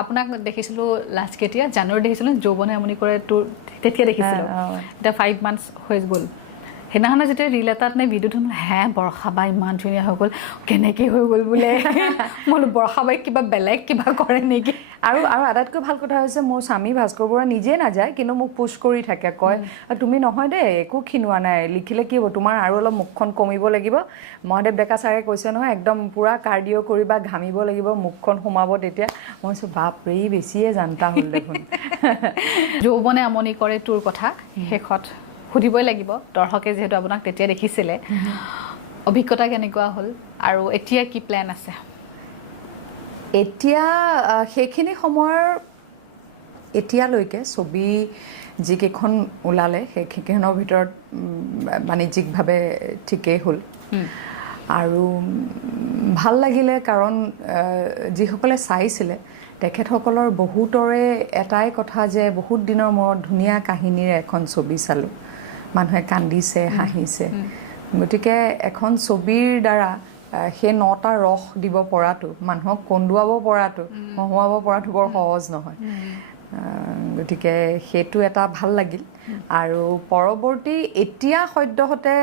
আপোনাক দেখিছিলো লাষ্ট কেতিয়া জানুৱাৰী দেখিছিলো যৌৱনে আমনি কৰে তোৰ তেতিয়া দেখিছিলো এটা 5 মান্থস হৈ গ'ল হেনাহনা যেতিয়া ৰিল এটাত নে ভিডিঅ'ত হে বৰখাবাই ইমান ধুনীয়া হৈ গ'ল কেনেকে হৈ গ'ল বোলে মই বৰখাবাই কিবা বেলেগ কিবা কৰে নেকি আৰু আটাইতকৈ ভাল কথা হৈছে মোৰ স্বামী ভাস্কৰ বৰুৱা নিজে নাযায় কিন্তু মোক পুশ কৰি থাকে কয় তুমি নহয় দে একো খিনোৱা নাই লিখিলে কি হ'ব তোমাৰ আৰু অলপ মুখখন কমিব লাগিব মহাদেৱ ডেকা ছাৰে কৈছে নহয় একদম পুৰা কাৰ্ডিঅ' কৰিবা ঘামিব লাগিব মুখখন সোমাব তেতিয়া মই কৈছোঁ বাপৰে বেছিয়ে জানতা হ'ল দেখোন যৌৱনে আমনি কৰে তোৰ কথা শেষত সুধিবই লাগিব দৰ্শকে যেহেতু আপোনাক তেতিয়া দেখিছিলে অভিজ্ঞতা কেনেকুৱা হ'ল আৰু এতিয়া কি প্ল্যান আছে এতিয়া সেইখিনি সময়ৰ এতিয়ালৈকে ছবি যিকেইখন ওলালে সেইকেইখনৰ ভিতৰত বাণিজ্যিকভাৱে ঠিকেই হ'ল আৰু ভাল লাগিলে কাৰণ যিসকলে চাইছিলে তেখেতসকলৰ বহুতৰে এটাই কথা যে বহুত দিনৰ মূৰত ধুনীয়া কাহিনীৰে এখন ছবি চালোঁ মানুহে কান্দিছে হাঁহিছে গতিকে এখন ছবিৰ দ্বাৰা সেই 9টা ৰস দিব পৰাটো মানুহক কন্দুৱাব পৰাটো হহুৱাব পৰাটো বৰ সহজ নহয় গতিকে সেইটো এটা ভাল লাগিল আৰু পৰৱৰ্তী এতিয়া সদ্যহতে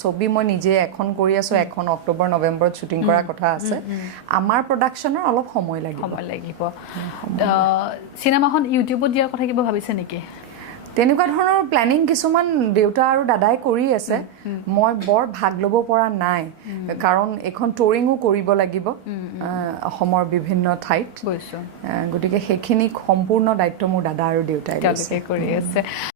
ছবি মই নিজে এখন কৰি আছো এখন অক্টোবৰ নৱেম্বৰত শ্বুটিং কৰাৰ কথা আছে আমাৰ প্ৰডাকশ্যনৰ অলপ সময় লাগিব চিনেমাখন ইউটিউবত দিয়াৰ কথা কিবা ভাবিছে নেকি তেনেকুৱা ধৰণৰ প্লেনিং কিছুমান দেউতা আৰু দাদাই কৰি আছে মই বৰ ভাগ ল'ব পৰা নাই কাৰণ এখন টুৰিঙো কৰিব লাগিব অসমৰ বিভিন্ন ঠাইত গতিকে সেইখিনি সম্পূৰ্ণ দায়িত্ব মোৰ দাদা আৰু দেউতাই কৰি আছে